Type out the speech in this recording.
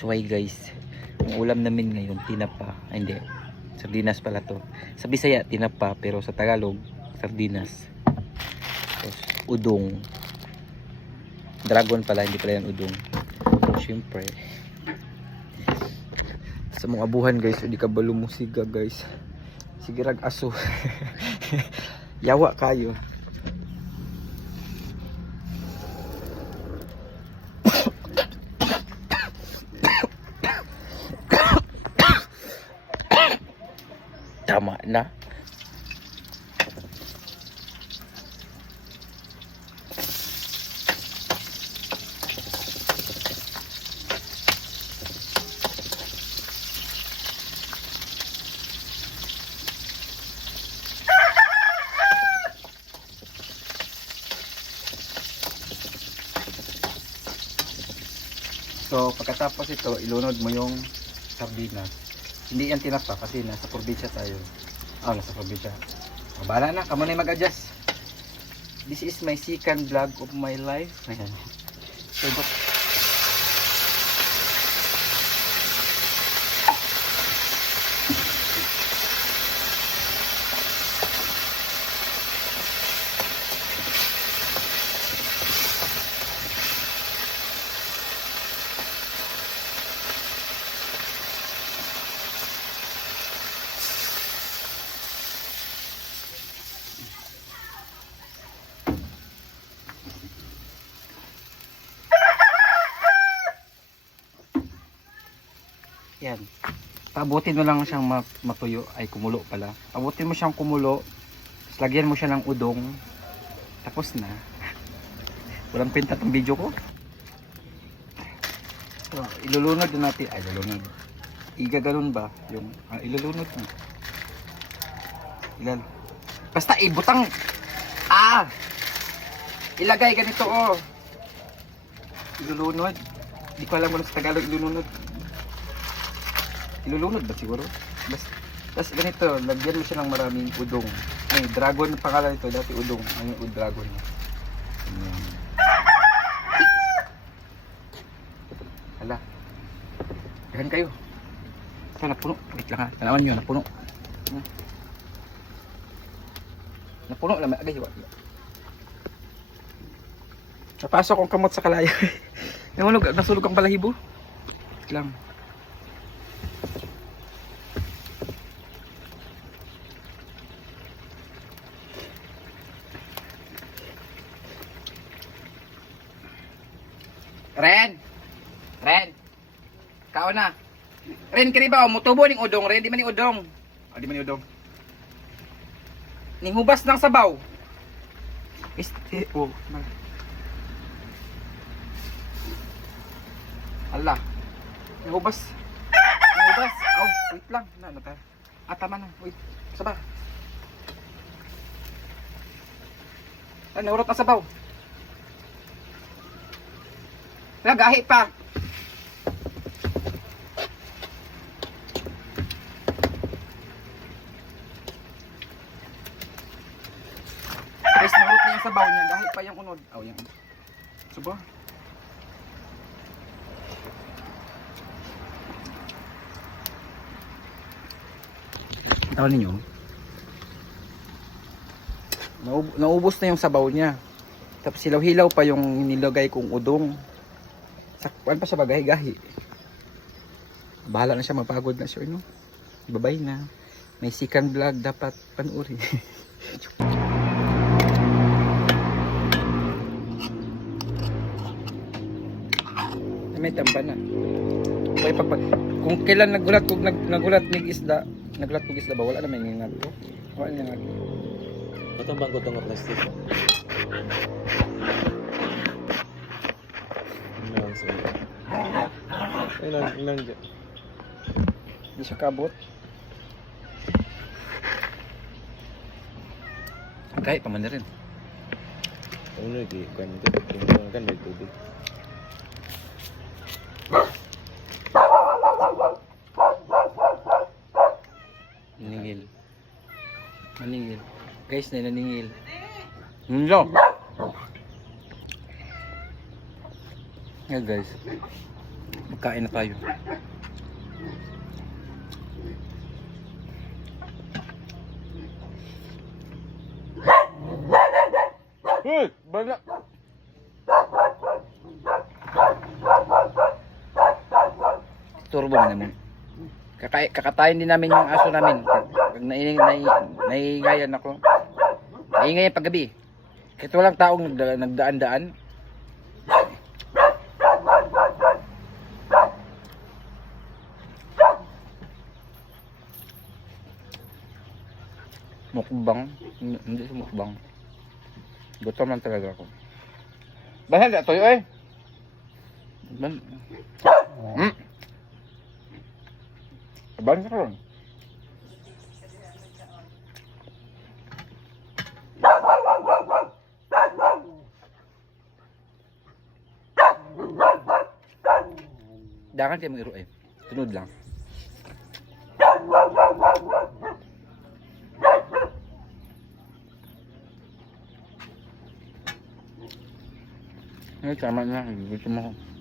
That's why guys, ang ulam namin ngayon tinapa. Ay, hindi, sardinas pala to. Sa Bisaya tinapa, pero sa Tagalog sardinas. Tapos udong. Dragon pala, hindi pala yan udong. Siyempre sa mga abuhan guys, hindi ka ba lumusiga guys. Sige rag aso. Yawa kayo. Tama na. So pagkatapos ito, ilunod mo yung sardinas. Hindi yan tinapa kasi nasa probinsya tayo. Nasa probinsya. Bahala na, kamo na mag-adjust. This is my second vlog of my life. Ayan. So, yan. Paabutin mo lang siyang matuyo. Ay, kumulo pala. Paabutin mo siyang kumulo. Tapos lagyan mo siya ng udong. Tapos na. Walang pinta tong video ko. So, ilulunod din natin. Ay, ilulunod. Igaganon ba? Yung, ilulunod mo. Ilan. Basta ibutang. Ilagay ganito oh. Ilulunod. Hindi ko alam kung sa Tagalog ilulunod. Ilulunod ba siguro? Tapos ganito, lagyan mo siya ng maraming udong. Ay, dragon pangalan ito, dati udong. Ay, dragon. Hala. Dahan kayo. Ito, napuno. Wait lang ha. Tanawan nyo, napuno. Napuno lang. Agay, napasok ang kamot sa kalaya. Nasulog ang balahibo. Wait lang. Ren, kao na. Ren, kini ba mutubo ning udong, Ren, di man ni udong. Di man ni udong. Ning hubas ng sabaw. Allah. Ning hubas. Wait lang. Tama na. Wait. Sabaw. Naurot na sabaw. Gahi pa. Guys, nahurot na yung sabaw niya. Gahi pa yung unod. Yan. Subo. Tawan ninyo. Naubos na yung sabaw niya. Tapos hilaw-hilaw pa yung nilagay kong udong. Sakpan pa siya bagahi-gahi. Bahala na siya, mapagod na siya, no? Babay na. May second vlog dapat panuuri. May tamba na. Kung kailan nagulat ng isda, ba? Wala na may ngingag ko. Wala na ngingag. Matambang ko itong plastic. Ilan dyan? Hindi siya kabot. Kahit paman na rin. Ano yung kan may tubig. Maningil. Guys, naningil. Hello. Yeah guys. Magkain na tayo. Hey, bala. Turbo na naman. Kakatayin din namin yung aso namin. Pag naiingayan ako. Naiingayan paggabi. Kahit walang taong nagdaan-daan. Mukbang. Hindi sa mukbang. Gutom lang talaga ako. Bahan na toyo eh. Abang ka ron. Dakan kayo mag-iro eh. Tunod lang. Ay, tama na. Gusto mo ako.